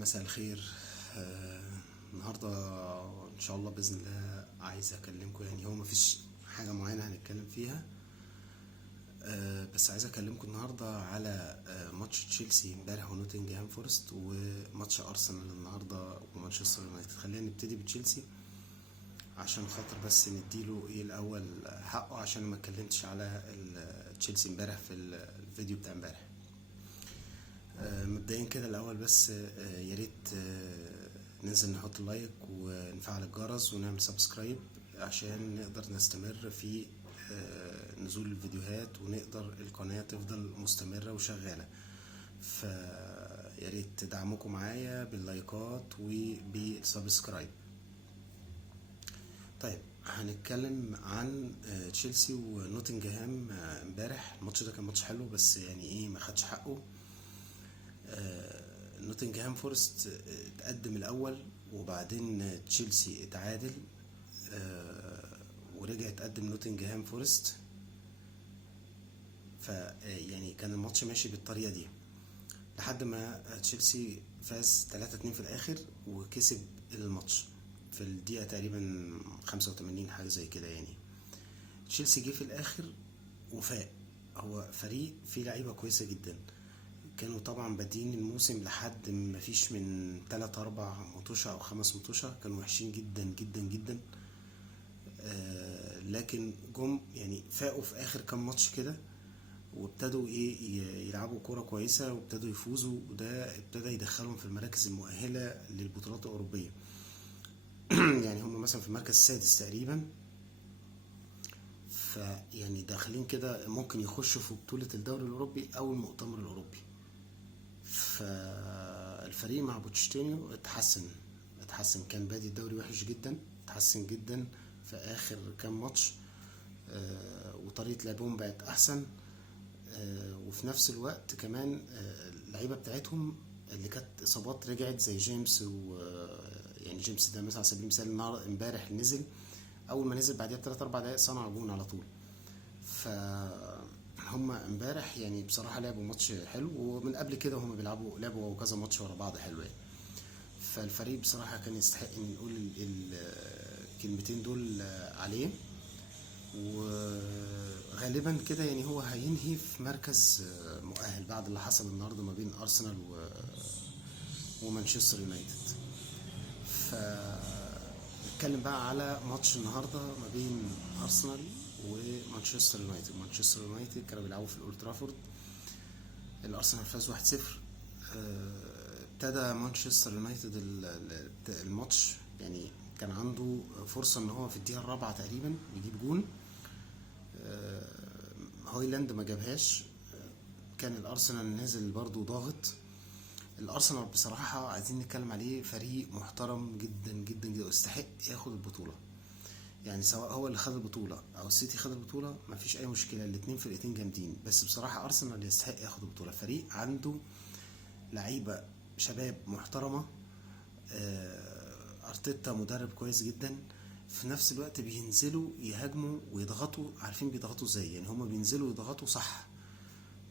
مساء الخير. النهاردة إن شاء الله بإذن الله عايز أكلمكم، يعني هو مفيش حاجة معينة هنتكلم فيها. بس عايز أكلمكم النهاردة على ماتش تشيلسي امبارح ونوتنجهام فورست، وماتش أرسنال النهاردة ومانشستر يونايتد. خلينا نبتدي بتشيلسي عشان خاطر بس نديله ايه الأول حقه، عشان ما اتكلمتش على تشيلسي امبارح في الفيديو بتاع امبارح. مبدئيا كده الاول بس يا ريت ننزل نحط لايك ونفعل الجرس ونعمل سبسكرايب عشان نقدر نستمر في نزول الفيديوهات، ونقدر القناة تفضل مستمرة وشغالة. فيا ريت تدعمكم معايا باللايكات وبالسبسكرايب. طيب هنتكلم عن تشيلسي ونوتنجهام امبارح. الماتش ده كان ماتش حلو، بس يعني ايه ما خدش حقه. نوتنجهام فورست اتقدم الاول، وبعدين تشيلسي اتعادل، ورجع اتقدم نوتنجهام فورست. يعني كان الماتش ماشي بالطريقه دي لحد ما تشيلسي فاز 3-2 في الاخر وكسب الماتش في الدقيقه تقريبا 85 حاجه زي كده. يعني تشيلسي جه في الاخر وفاق. هو فريق فيه لعيبه كويسه جدا، كانوا طبعا بادين الموسم لحد ما فيش من 3-4 مطوشة او 5 مطوشة كانوا وحشين جدا جدا جدا. لكن جم يعني فاقوا في اخر كام ماتش كده، وابتدوا يلعبوا كورة كويسة وابتدوا يفوزوا، وده ابتدى يدخلهم في المراكز المؤهلة للبطولات الأوروبية. يعني هم مثلا في المركز السادس تقريبا، فيعني داخلين كده ممكن يخشوا في بطولة الدوري الأوروبي أو المؤتمر الأوروبي. فالفريق مع بوتشيتينيو اتحسن. كان بادي الدوري وحش جدا، اتحسن جدا في اخر كام ماتش، وطريقة لعبهم بقت احسن. وفي نفس الوقت كمان اللعيبة بتاعتهم اللي كانت اصابات رجعت زي جيمس، يعني جيمس ده مثلا على سبيل المثال امبارح نزل، اول ما نزل بعدها ب3-4 دقايق صنع جون على طول. هم امبارح يعني بصراحة لعبوا ماتش حلو، ومن قبل كده هم لعبوا كذا ماتش ورا بعض حلو يعني. فالفريق بصراحة كان يستحق ان نقول الكلمتين دول عليه. وغالبا كده يعني هو هينهي في مركز مؤهل بعد اللي حصل النهارده ما بين ارسنال ومانشستر يونايتد. نتكلم بقى على ماتش النهارده ما بين ارسنال ومانشستر يونايتد. مانشستر يونايتد كانوا بيلعبوا في الاولد ترافورد. الارسنال فاز 1-0. ابتدى مانشستر يونايتد الماتش، يعني كان عنده فرصة ان هو في الدقيقة الرابعة تقريبا يجيب جون. هويلاند ما جابهاش. كان الارسنال نازل برضو ضاغط. الارسنال بصراحة عايزين نتكلم عليه، فريق محترم جدا جدا جدا ويستحق ياخد البطولة. يعني سواء هو اللي خد البطولة او السيتي خد البطولة مفيش اي مشكلة، الاتنين فرقتين جامدين، بس بصراحة ارسنال يستحق ياخد البطولة. فريق عنده لعيبة شباب محترمة، ارتيتا مدرب كويس جدا، في نفس الوقت بينزلوا يهاجموا ويضغطوا. عارفين بيضغطوا ازاي؟ يعني هما بينزلوا يضغطوا صح،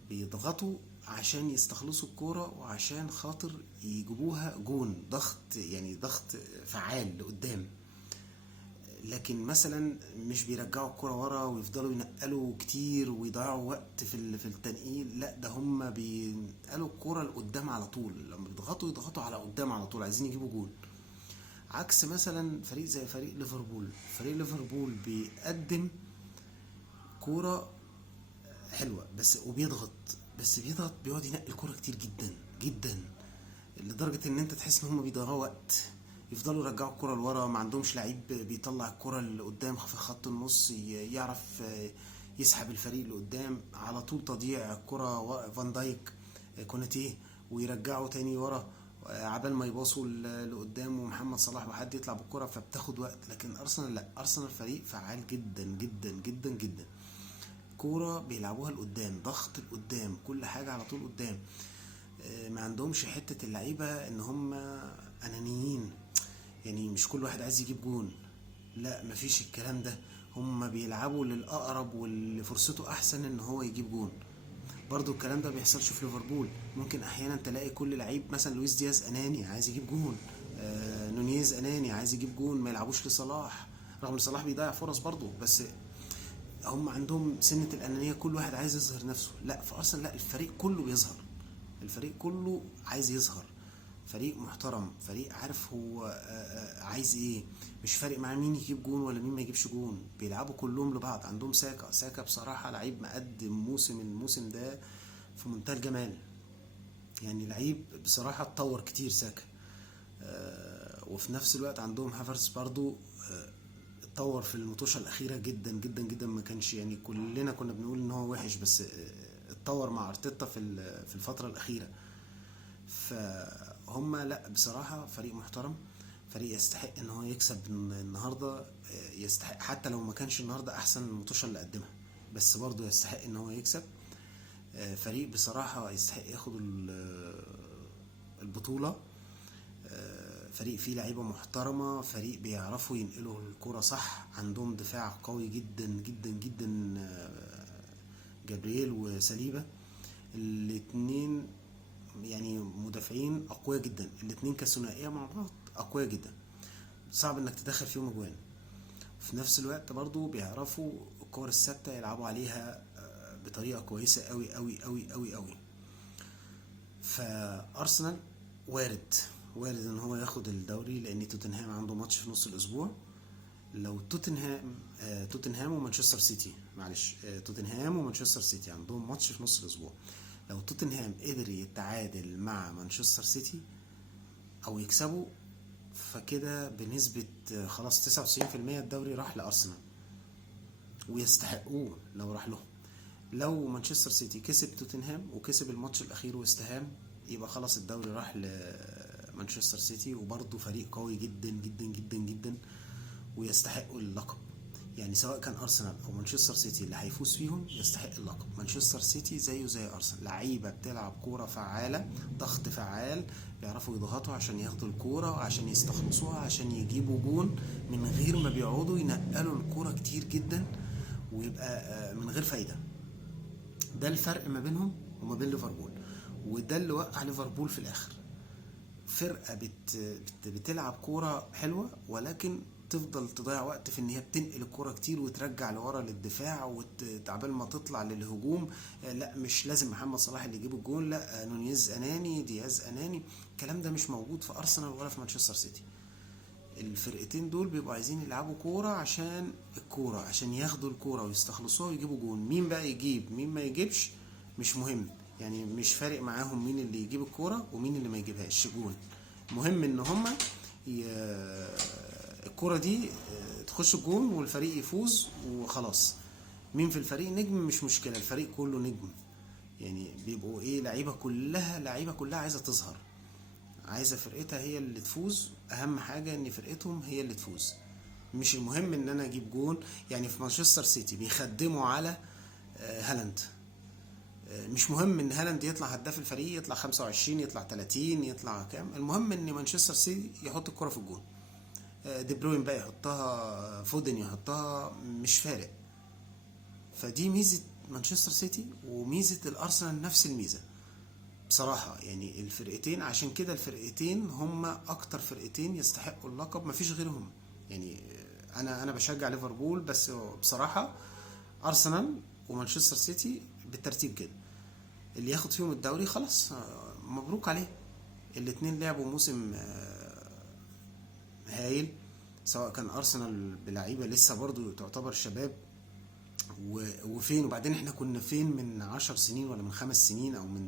بيضغطوا عشان يستخلصوا الكورة وعشان خاطر يجيبوها جون. ضغط يعني ضغط فعال لقدام، لكن مثلا مش بيرجعوا الكرة ورا ويفضلوا ينقلوا كتير ويضيعوا وقت في التنقيل. لا، ده هم بينقلوا الكرة لقدام على طول. لما بيضغطوا يضغطوا على قدام على طول، عايزين يجيبوا جول. عكس مثلا فريق زي فريق ليفربول بيقدم كرة حلوة بس وبيضغط، بيقعد ينقل الكرة كتير جدا جدا، لدرجة ان انت تحس ان هم بيضيعوا وقت، يفضلوا يرجعوا الكرة لورا. ما عندهمش لعيب بيطلع الكرة اللي قدام في خط النص يعرف يسحب الفريق لقدام. على طول تضييع الكرة، فان دايك، كوناتيه، ويرجعوا تاني ورا عبال ما يباصوا لقدام ومحمد صلاح وحد يطلع بالكرة، فبتاخد وقت. لكن ارسنال لا، ارسنال فريق فعال جدا جدا جدا جدا. كورة بيلعبوها لقدام، ضغط لقدام، كل حاجة على طول قدام. ما عندهمش حتة اللعيبة ان هم انانيين، يعني مش كل واحد عايز يجيب جون. لا، مفيش الكلام ده. هم بيلعبوا للأقرب واللي فرصته احسن ان هو يجيب جون. برضو الكلام ده بيحصلش في ليفربول. ممكن احيانا تلاقي كل لعيب مثلا لويس دياز اناني عايز يجيب جون، نونيز اناني عايز يجيب جون، ما يلعبوش لصلاح، رغم ان صلاح بيضيع فرص برضو، بس هم عندهم سنة الأنانية، كل واحد عايز يظهر نفسه. لا في أرسنال لا، الفريق كله بيظهر، الفريق كله عايز يظهر، فريق محترم، فريق عارف هو عايز ايه، مش فارق مع مين يجيب جون ولا مين ما يجيبش جون، بيلعبوا كلهم لبعض. عندهم ساكا بصراحة لعيب مقدم الموسم ده في منتهى الجمال، يعني لعيب بصراحة اتطور كتير ساكا. وفي نفس الوقت عندهم هافرتز برضو اتطور في المطوشة الأخيرة جدا جدا جدا، ما كانش يعني كلنا كنا بنقول ان هو وحش، بس اتطور مع ارتيتا في الفترة الأخيرة. فهم لا بصراحة فريق محترم، فريق يستحق ان هو يكسب النهاردة، يستحق حتى لو ما كانش النهاردة احسن المطوشة اللي قدمها، بس برضو يستحق ان هو يكسب. فريق بصراحة يستحق ياخد البطولة. فريق فيه لعيبة محترمة، فريق بيعرفوا ينقلوا الكرة صح، عندهم دفاع قوي جدا جدا جدا، جابرييل وساليبا الاتنين يعني مدافعين اقوياء جدا، الاتنين كثنائية مع بعض اقوياء جدا، صعب انك تدخل فيهم اجوان. في نفس الوقت برضو بيعرفوا الكور الثابتة يلعبوا عليها بطريقة كويسة قوي قوي قوي قوي قوي. فارسنال وارد ان هو ياخد الدوري، لان توتنهام عنده ماتش في نص الاسبوع. لو توتنهام ومانشستر سيتي، معلش، توتنهام ومانشستر سيتي عندهم ماتش في نص الاسبوع. لو توتنهام قدر يتعادل مع مانشستر سيتي او يكسبوا، فكده بنسبة خلاص 99% الدوري راح لأرسنال، ويستحقوه لو راح لهم. لو مانشستر سيتي كسب توتنهام وكسب الماتش الأخير واستهام، يبقى خلاص الدوري راح لمانشستر سيتي، وبرضه فريق قوي جدا جدا جدا جدا ويستحقوا اللقب. يعني سواء كان ارسنال او مانشستر سيتي اللي هيفوز فيهم يستحق اللقب. مانشستر سيتي زيه زي ارسنال، لعيبه بتلعب كوره فعاله، ضغط فعال، بيعرفوا يضغطوا عشان ياخدوا الكوره وعشان يستخلصوها عشان يجيبوا جون، من غير ما بيقعدوا ينقلوا الكوره كتير جدا ويبقى من غير فايده. ده الفرق ما بينهم وما بين ليفربول، وده اللي وقع ليفربول في الاخر. فرقه بتلعب كوره حلوه، ولكن تفضل تضيع وقت في ان هي بتنقل الكرة كتير وترجع لورا للدفاع وتعبال ما تطلع للهجوم. لا مش لازم محمد صلاح اللي يجيب الجون، لا نونيز اناني، دياز اناني، الكلام ده مش موجود في ارسنال ولا في مانشستر سيتي. الفرقتين دول بيبقوا عايزين يلعبوا كورة عشان الكورة، عشان ياخدوا الكورة ويستخلصوها ويجيبوا جون. مين بقى يجيب مين ما يجيبش مش مهم، يعني مش فارق معاهم مين اللي يجيب الكورة ومين اللي ما يجيبهاش جون. مهم ان هما الكرة دي تخش الجون والفريق يفوز وخلاص. مين في الفريق نجم مش مشكلة، الفريق كله نجم، يعني بيبقوا ايه، لعيبة كلها عايزة تظهر، عايزة فرقتها هي اللي تفوز. اهم حاجة ان فرقتهم هي اللي تفوز، مش المهم ان انا اجيب جون. يعني في مانشستر سيتي بيخدموا على هالاند، مش مهم ان هالاند يطلع هداف الفريق، يطلع 25 يطلع 30 يطلع كام، المهم ان مانشستر سيتي يحط الكرة في الجون. دي بروين بقى يحطها، فودن يحطها، مش فارق. فدي ميزة مانشستر سيتي وميزة الارسنال نفس الميزة بصراحة. يعني الفرقتين، عشان كده الفرقتين هم اكتر فرقتين يستحقوا اللقب، مفيش غيرهم. يعني انا بشجع ليفربول، بس بصراحة ارسنال ومانشستر سيتي بالترتيب كده، اللي ياخد فيهم الدوري خلاص مبروك عليه. الاتنين لعبوا موسم هايل، سواء كان ارسنال بلعيبه لسه برضو تعتبر شباب وفين، وبعدين احنا كنا فين من 10 سنين ولا من 5 سنين او من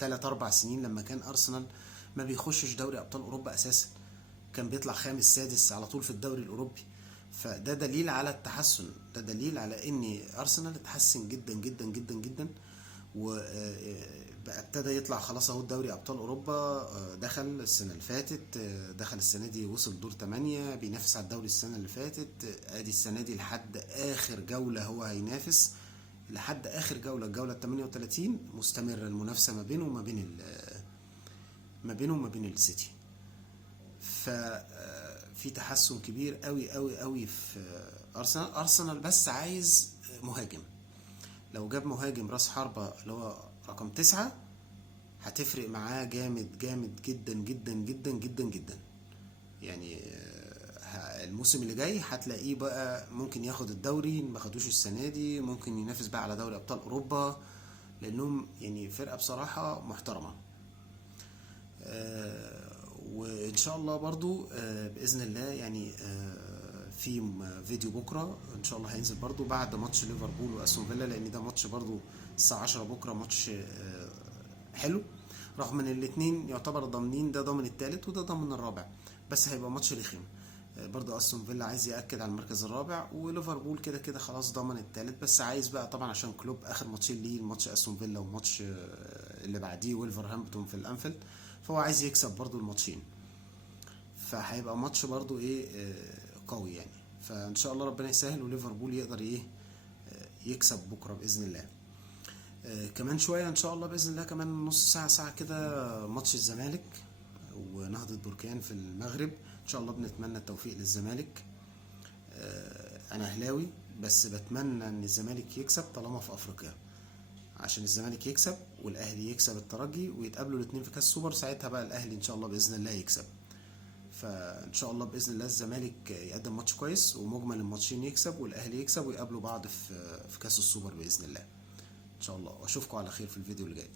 3-4 سنين لما كان ارسنال ما بيخشش دوري ابطال اوروبا اساسا، كان بيطلع خامس سادس على طول في الدوري الاوروبي. فده دليل على التحسن، ده دليل على ان ارسنال اتحسن جدا جدا جدا جدا، وبقى ابتدى يطلع خلاص اهو دوري ابطال اوروبا. دخل السنه اللي فاتت، دخل السنه دي وصل دور 8، بينافس على الدوري السنه اللي فاتت، ادي السنه دي لحد اخر جوله هو هينافس، لحد اخر جوله، الجوله 38 مستمره المنافسه ما بينه وما بين السيتي. ففي تحسن كبير قوي قوي قوي في ارسنال. بس عايز مهاجم، لو جاب مهاجم راس حربة اللي هو رقم 9 هتفرق معاه جامد جامد جدا جدا جدا جدا جدا. يعني الموسم اللي جاي هتلاقيه بقى ممكن ياخد الدوري، ما خدوش السنة دي، ممكن ينافس بقى على دوري ابطال اوروبا، لانهم يعني فرقة بصراحة محترمة. وان شاء الله برضو باذن الله يعني في فيديو بكرة ان شاء الله هينزل برضو بعد ماتش ليفربول واستون فيلا، لان ده ماتش برضو الساعة 10 بكرة، ماتش حلو، رغم ان الاتنين يعتبر ضامنين، ده ضامن التالت وده ضامن الرابع، بس هيبقى ماتش رخم. برضو استون فيلا عايز ياكد على المركز الرابع، وليفربول كده كده خلاص ضمن التالت، بس عايز بقى طبعا عشان كلوب اخر ماتشين ليه، الماتش استون فيلا وماتش اللي بعديه ويلفرهامبتون في الانفيلد، فهو عايز يكسب برضو الماتشين، فهيبقى ماتش برضو ايه قوي يعني. فان شاء الله ربنا يسهل وليفربول يقدر ايه يكسب بكره باذن الله. كمان شويه ان شاء الله باذن الله، كمان نص ساعه ساعه كده ماتش الزمالك ونهضة بركان في المغرب، ان شاء الله بنتمنى التوفيق للزمالك. انا اهلاوي بس بتمنى ان الزمالك يكسب طالما في افريقيا، عشان الزمالك يكسب والاهلي يكسب الترجي ويتقابلوا الاثنين في كاس سوبر، ساعتها بقى الاهلي ان شاء الله باذن الله يكسب. فان شاء الله باذن الله الزمالك يقدم ماتش كويس ومجمل الماتشين يكسب والاهلي يكسب ويقابلوا بعض في كاس السوبر باذن الله ان شاء الله. واشوفكم على خير في الفيديو اللي جاي.